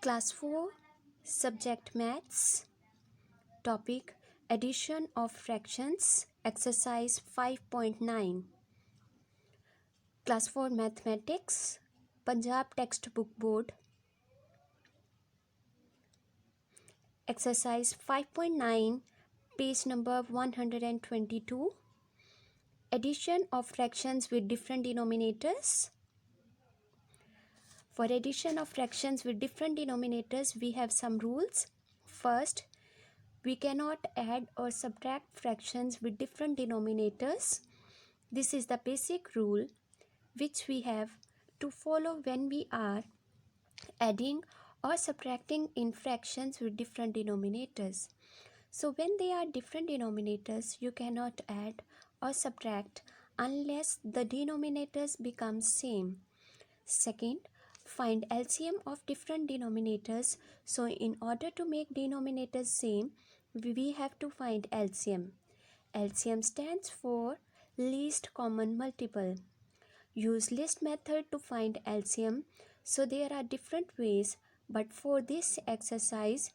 Class 4, Subject Maths, Topic Addition of Fractions, Exercise 5.9. Class 4 Mathematics, Punjab Textbook Board. Exercise 5.9, page number 122. Addition of fractions with different denominators. For addition of fractions with different denominators, we have some rules. First, we cannot add or subtract fractions with different denominators. This is the basic rule which we have to follow when we are adding or subtracting in fractions with different denominators. So when they are different denominators, you cannot add or subtract unless the denominators become same. Second, find LCM of different denominators. So in order to make denominators same, we have to find LCM. LCM stands for least common multiple. Use list method to find LCM. So there are different ways, but for this exercise,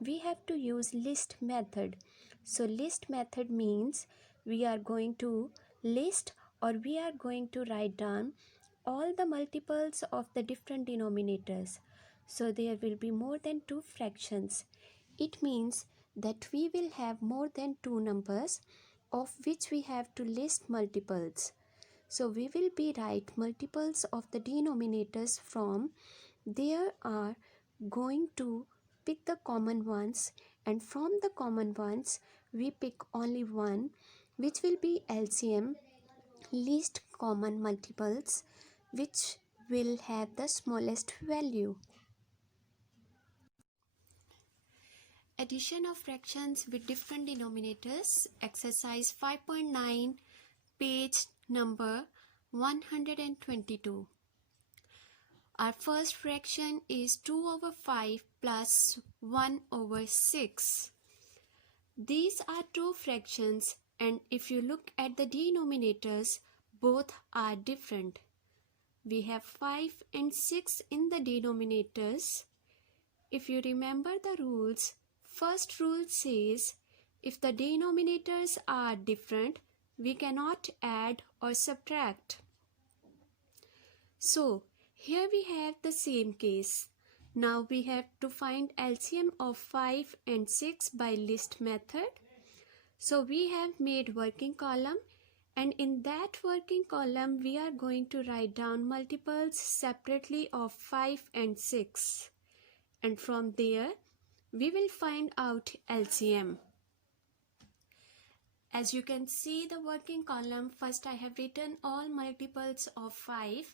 we have to use list method. So list method means we are going to list or we are going to write down all the multiples of the different denominators. So there will be more than 2 fractions. It means that we will have more than 2 numbers of which we have to list multiples. So we will be write multiples of the denominators from there are going to pick the common ones, and from the common ones we pick only one which will be LCM, least common multiples, which will have the smallest value. Addition of fractions with different denominators, exercise 5.9, page number 122. Our first fraction is 2 over 5 plus 1 over 6. These are two fractions, and if you look at the denominators, both are different. We have 5 and 6 in the denominators. If you remember the rules, first rule says if the denominators are different, we cannot add or subtract. So here we have the same case. Now we have to find LCM of 5 and 6 by list method. So we have made working column, and in that working column we are going to write down multiples separately of 5 and 6. And from there we will find out LCM. As you can see the working column, first I have written all multiples of 5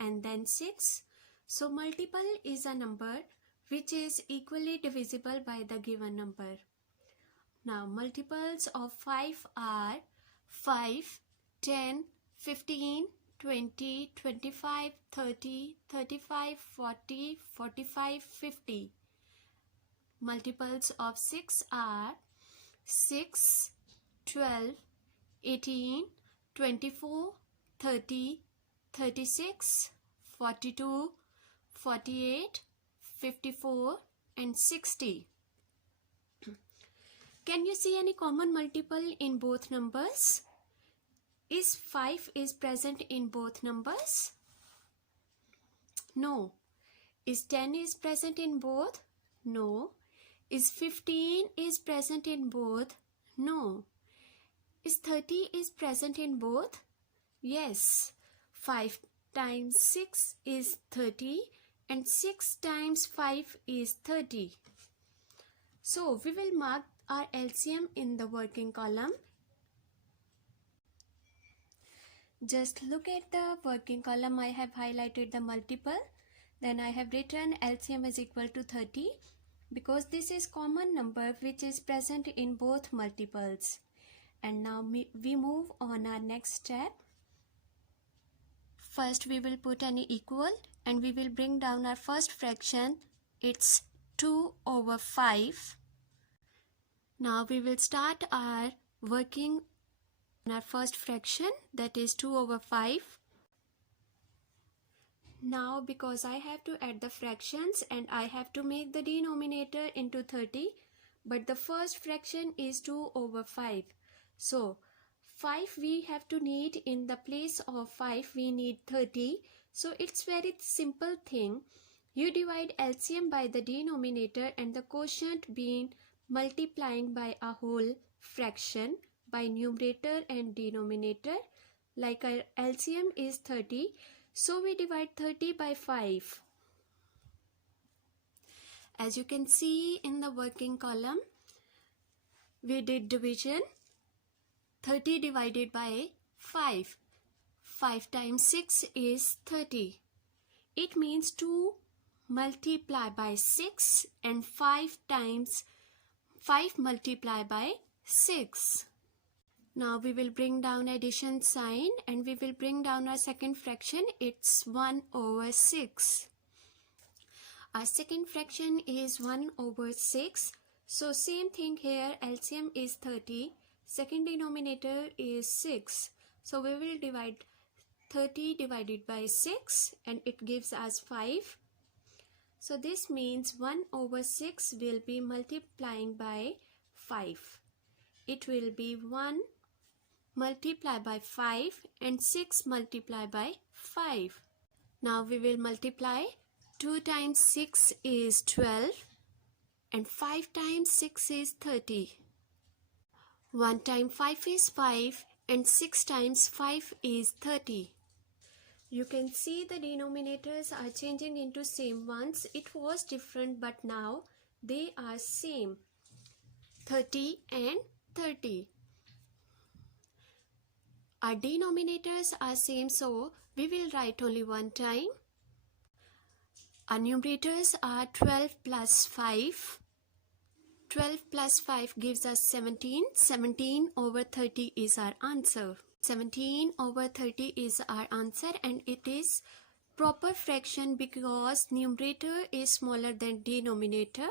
and then 6. So multiple is a number which is equally divisible by the given number. Now multiples of 5 are 5, 10, 15, 20, 25, 30, 35, 40, 45, 50. Multiples of 6 are 6, 12, 18, 24, 30, 36, 42, 48, 54 and 60. Can you see any common multiple in both numbers? Is 5 is present in both numbers? No. Is 10 is present in both? No. Is 15 is present in both? No. Is 30 is present in both? Yes. 5 times 6 is 30 and 6 times 5 is 30. So we will mark our LCM in the working column. Just look at the working column. I have highlighted the multiple. Then I have written LCM is equal to 30 because this is common number which is present in both multiples. And now we move on our next step. First we will put an equal and we will bring down our first fraction. It's 2 over 5. Now we will start our working on our first fraction, that is 2 over 5. Now because I have to add the fractions and I have to make the denominator into 30, but the first fraction is 2 over 5. So 5 we have to need, in the place of 5 we need 30. So it's very simple thing. You divide LCM by the denominator and the quotient being multiplying by a whole fraction by numerator and denominator. Like our LCM is 30. So we divide 30 by 5. As you can see in the working column, we did division. 30 divided by 5. 5 times 6 is 30. It means 2 multiply by 6 and 5 times 5 multiply by 6. Now we will bring down addition sign and we will bring down our second fraction. It's 1 over 6. Our second fraction is 1 over 6. So same thing here, LCM is 30. Second denominator is 6. So we will divide 30 divided by 6 and it gives us 5. So this means 1 over 6 will be multiplying by 5. It will be 1 multiply by 5 and 6 multiply by 5. Now we will multiply. 2 times 6 is 12 and 5 times 6 is 30. 1 times 5 is 5 and 6 times 5 is 30. You can see the denominators are changing into same ones. It was different but now they are same. 30 and 30. Our denominators are same, so we will write only one time. Our numerators are 12 plus 5. 12 plus 5 gives us 17. 17 over 30 is our answer. 17 over 30 is our answer and it is proper fraction because numerator is smaller than denominator.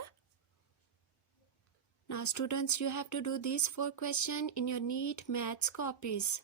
Now students, you have to do these 4 questions in your NEET maths copies.